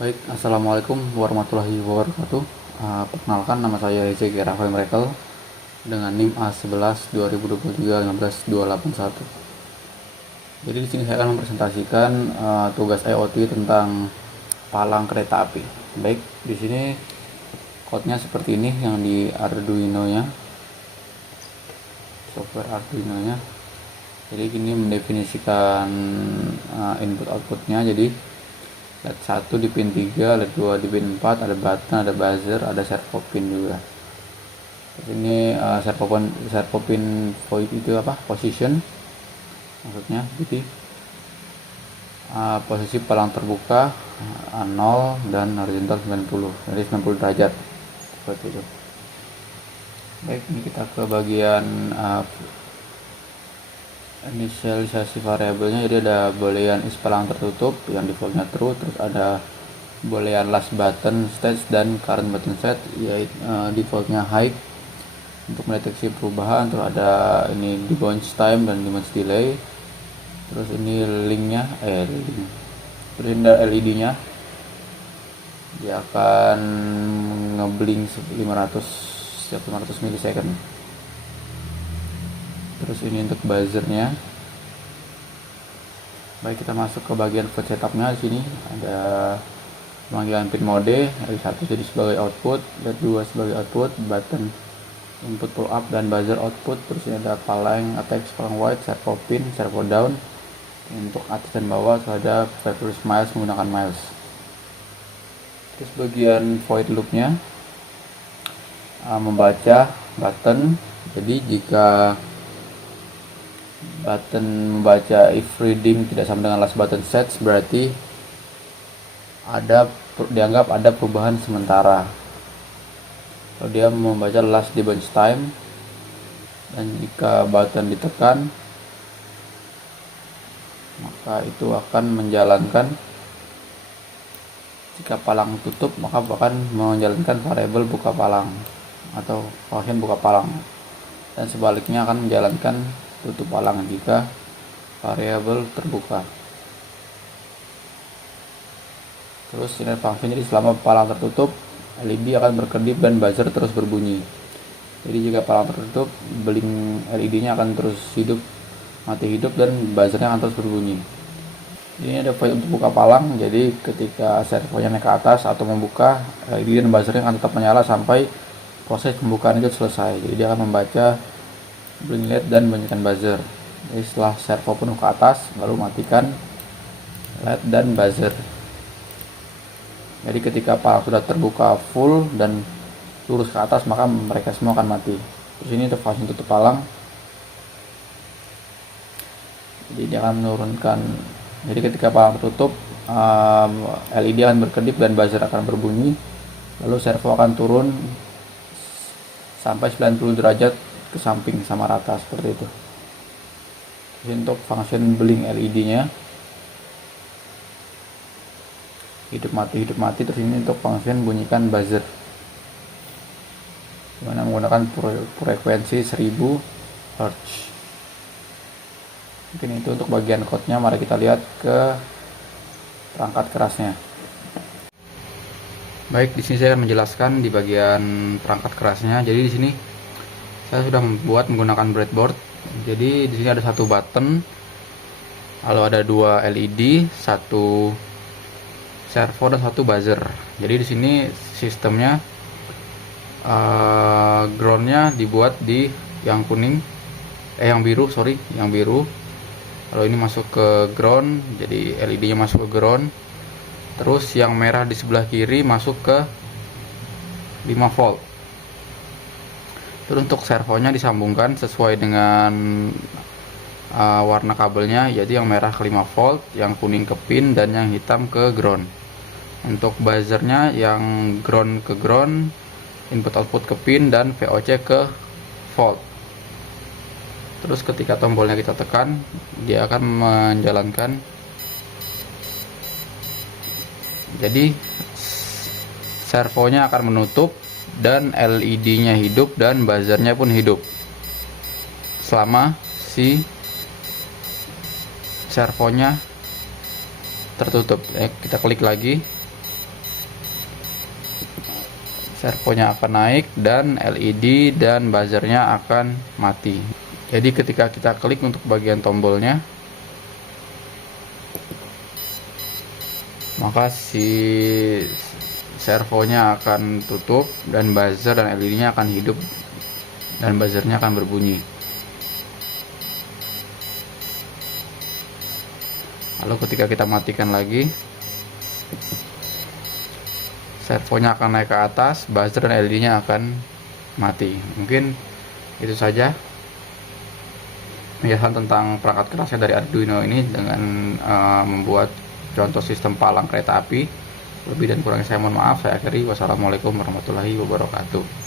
Baik, Assalamualaikum warahmatullahi wabarakatuh. Perkenalkan, nama saya Rizky Rafael Merekel dengan NIM A11 2023 15281. Jadi di sini saya akan mempresentasikan tugas IoT tentang palang kereta api. Baik, di sini code-nya seperti ini yang di Arduino-nya, software Arduino-nya. Jadi ini mendefinisikan input outputnya. Jadi LED 1 di pin 3, LED 2 di pin 4, ada button, ada buzzer, ada servo pin juga. Ini servo pin void itu apa? Position maksudnya. Jadi posisi palang terbuka 0 dan horizontal 90. Jadi 90 derajat seperti itu. Baik, ini kita ke bagian inisialisasi variabelnya. Jadi ada boolean is palang tertutup yang defaultnya true, terus ada boolean last button stage dan current button set, yaitu defaultnya high untuk mendeteksi perubahan. Terus ada ini di bounce time dan di bounce delay. Terus ini linknya terus ini ada LED nya, dia akan ngeblink 500 milisecond. Terus ini untuk buzzernya. Baik, kita masuk ke bagian void setupnya. Di sini ada pemanggilan pin mode, LED 1 jadi sebagai output, LED 2 sebagai output, button input pull up dan buzzer output. Terus ini ada palang attack, palang white, servo pin, servo down untuk atas dan bawah. Terus ada reverse miles menggunakan miles. Terus bagian void loopnya membaca button. Jadi jika button membaca if reading tidak sama dengan last button set, berarti dianggap ada perubahan sementara. Kalau dia membaca last di bounce time, dan jika button ditekan, maka itu akan menjalankan, jika palang tutup maka akan menjalankan variabel buka palang atau function buka palang, dan sebaliknya akan menjalankan tutup palang jika variabel terbuka. Terus ini function, jadi selama palang tertutup LED akan berkedip dan buzzer terus berbunyi. Jadi jika palang tertutup, blink LED nya akan terus hidup, mati hidup, dan buzzernya akan terus berbunyi. Ini ada void untuk buka palang, jadi ketika servonya naik ke atas atau membuka, LED dan buzzernya akan tetap menyala sampai proses pembukaan itu selesai. Jadi dia akan membaca blink LED dan bunyikan buzzer. Jadi setelah servo penuh ke atas, baru matikan LED dan buzzer. Jadi ketika palang sudah terbuka full dan lurus ke atas, maka mereka semua akan mati. Terus ini untuk function tutup palang. Jadi dia akan menurunkan, jadi ketika palang tertutup, LED akan berkedip dan buzzer akan berbunyi. Lalu servo akan turun sampai 90 derajat ke samping sama rata seperti itu. Jadi untuk function blink LED nya hidup mati. Terus ini untuk function bunyikan buzzer, dimana menggunakan frekuensi 1000 Hz. Mungkin itu untuk bagian code-nya. Mari kita lihat ke perangkat kerasnya. Baik, di sini saya akan menjelaskan di bagian perangkat kerasnya. Jadi di sini saya sudah membuat menggunakan breadboard. Jadi di sini ada satu button, lalu ada dua LED, satu servo dan satu buzzer. Jadi di sini sistemnya groundnya dibuat di yang biru. Lalu ini masuk ke ground, jadi LED nya masuk ke ground. Terus yang merah di sebelah kiri masuk ke 5 volt. Terus untuk servonya disambungkan sesuai dengan warna kabelnya, yaitu yang merah ke 5 volt, yang kuning ke pin, dan yang hitam ke ground. Untuk buzzernya yang ground ke ground, input output ke pin, dan VOC ke volt. Terus ketika tombolnya kita tekan, dia akan menjalankan. Jadi servonya akan menutup dan LED nya hidup dan buzzernya pun hidup selama si servonya tertutup. Kita klik lagi, servonya akan naik dan LED dan buzzernya akan mati. Jadi ketika kita klik untuk bagian tombolnya, maka si servonya akan tutup dan buzzer dan LED-nya akan hidup dan buzzernya akan berbunyi. Lalu ketika kita matikan lagi, servonya akan naik ke atas, buzzer dan LED-nya akan mati. Mungkin itu saja penjelasan tentang perangkat kerasnya dari Arduino ini dengan membuat contoh sistem palang kereta api. Lebih dan kurangnya saya mohon maaf. Saya akhiri. Wassalamualaikum warahmatullahi wabarakatuh.